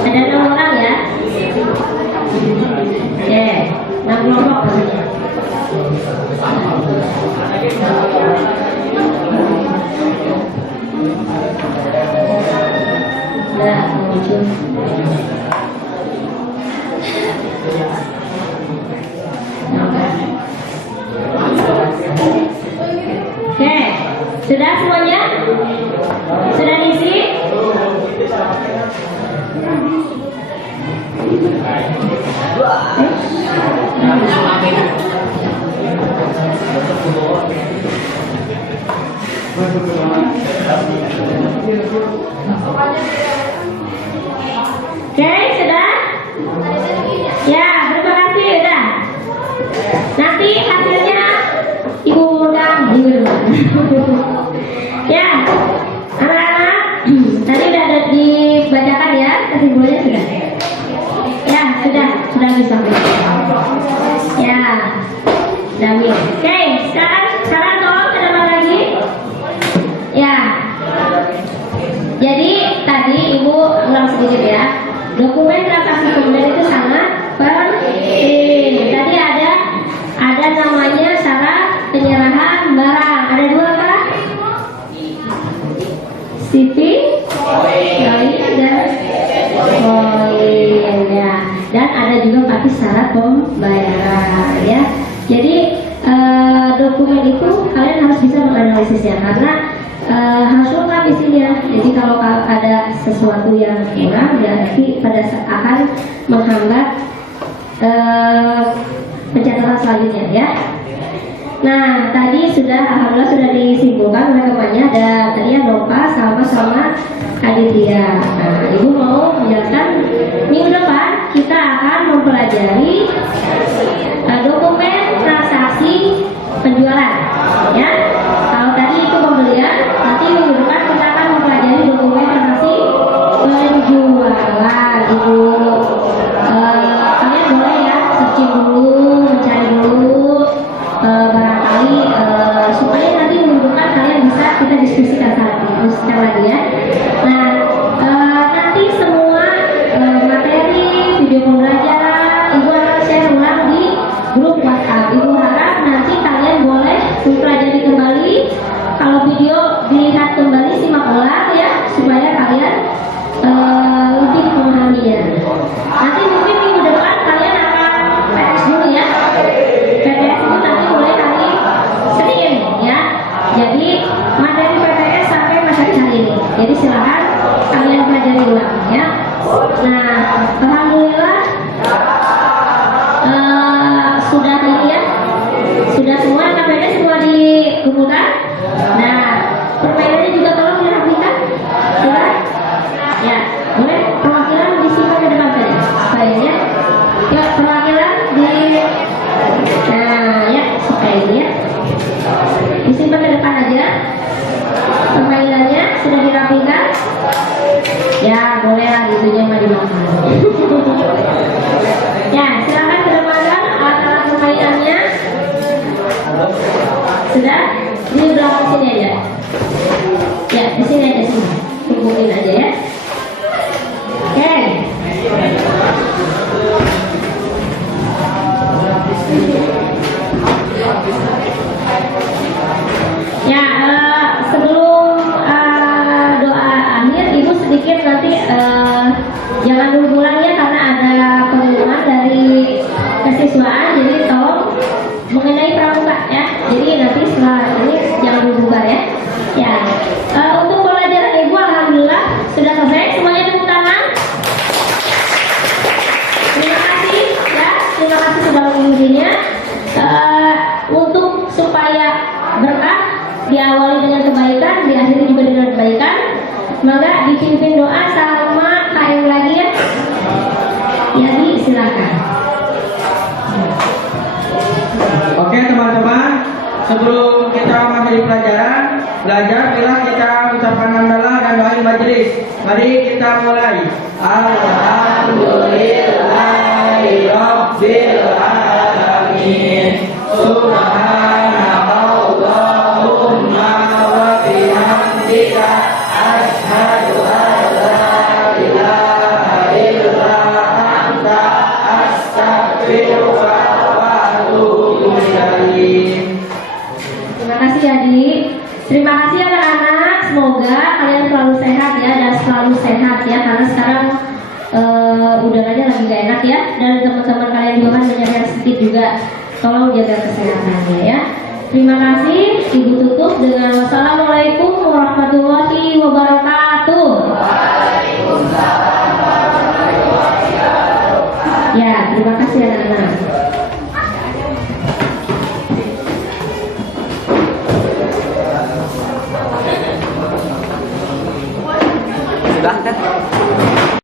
Ada 6 orang ya. Oke, 6 kelompok maksudnya. Nah, muncul. Oke, sudah semuanya? Sudah diisi? Oke, sudah? Ya, terima kasih, sudah. Nanti hasilnya Ibu undang minggu depan. Ya, anak-anak, tadi udah ada dibacakan ya kesimpulannya sudah. Ya, sudah bisa. Ya, sudah bisa. Oke, sekarang tolong ke depan lagi. Ya, jadi tadi Ibu ulang sedikit ya. Dokumen transaksi pembelian itu sangat penting. Tadi ada namanya syarat penyerahan barang. Ada 2 kan? CV pembayaran ya. Jadi dokumen itu kalian harus bisa menganalisisnya karena harus lengkap isinya. Jadi kalau ada sesuatu yang kurang ya nanti pada saat akan menghambat pencatatan selanjutnya ya. Nah tadi alhamdulillah sudah disimpulkan oleh temannya, ada tadi ya Nova, Salma sama Aditya. Nah ibu mau menjelaskan minggu depan kita akan mempelajari dokumen transaksi penjualan ya. Kalau tadi itu pembelian, nanti minggu depan kita akan mempelajari dokumen transaksi penjualan. Ibu kalian boleh ya searching dulu, mencari dulu barangkali supaya nanti minggu depan kalian bisa kita diskusikan lagi ya. Nah nanti semua materi video pembelajaran ibu akan share ulang di grup WhatsApp. Ibu harap nanti kalian boleh mempelajari kembali. Kalau video dilihat kembali, simak ulang ya supaya kalian lebih memahaminya. Nanti mungkin minggu depan kalian akan PPS dulu ya. PPS itu nanti mulai hari Senin ya. Jadi materi PPS sampai materi hari ini. Jadi silakan kalian pelajari ulang ya. Nah, alhamdulillah sudah ini ya. Sudah semua KPD semua dikumpulkan. Nah, permainannya juga tolong dirapikan. Silakan. Ya, boleh perwakilan disimpan ke depan saja. Baiknya. Ya, perwakilan ya, supaya ini ya. Disimpan ke depan aja. Permainannya sudah dirapikan. Ya, boleh lah itunya mah dimakan. Ya, silakan ke depan alat-alat permainannya. Sudah di belakang sini aja. Ya, di sini aja sini. Hubungin aja ya. Oke. Ya, sebelum doa akhir, ibu sedikit nanti jangan dulu pulang ya karena ada pengumuman dari kesiswaan. Jadi tolong mengenai pramuka ya. Jadi nanti setelah ini jangan dulu bubar ya. Ya, untuk pelajaran ibu alhamdulillah sudah selesai. Semuanya tepuk tangan. Terima kasih ya. Terima kasih sudah mengikutinya. Untuk supaya berkah diawali dengan kebaikan, diakhiri juga dengan kebaikan. Semoga dipimpin doa sama KM lagi ya. Jadi silakan. Oke teman-teman, sebelum kita masuk di pelajaran, belajar bila kita ucapkan hamdalah dan doa majelis. Mari kita mulai. Alhamdulillahirabbil alamin. Subhanallahumma wa bihamdika asyhadu an la ilaha illa anta astaghfiruka wa atubu ilaik. Terima kasih adik. Terima kasih anak-anak. Semoga kalian selalu sehat ya dan selalu sehat ya karena sekarang udaranya lagi gak enak ya. Dan teman-teman kalian juga kan banyak yang sakit juga. Tolong jaga kesehatannya ya. Terima kasih. Ibu tutup dengan wassalamualaikum warahmatullahi wabarakatuh. Waalaikumsalam warahmatullahi wabarakatuh. Ya, terima kasih anak-anak. Sudah, Teh.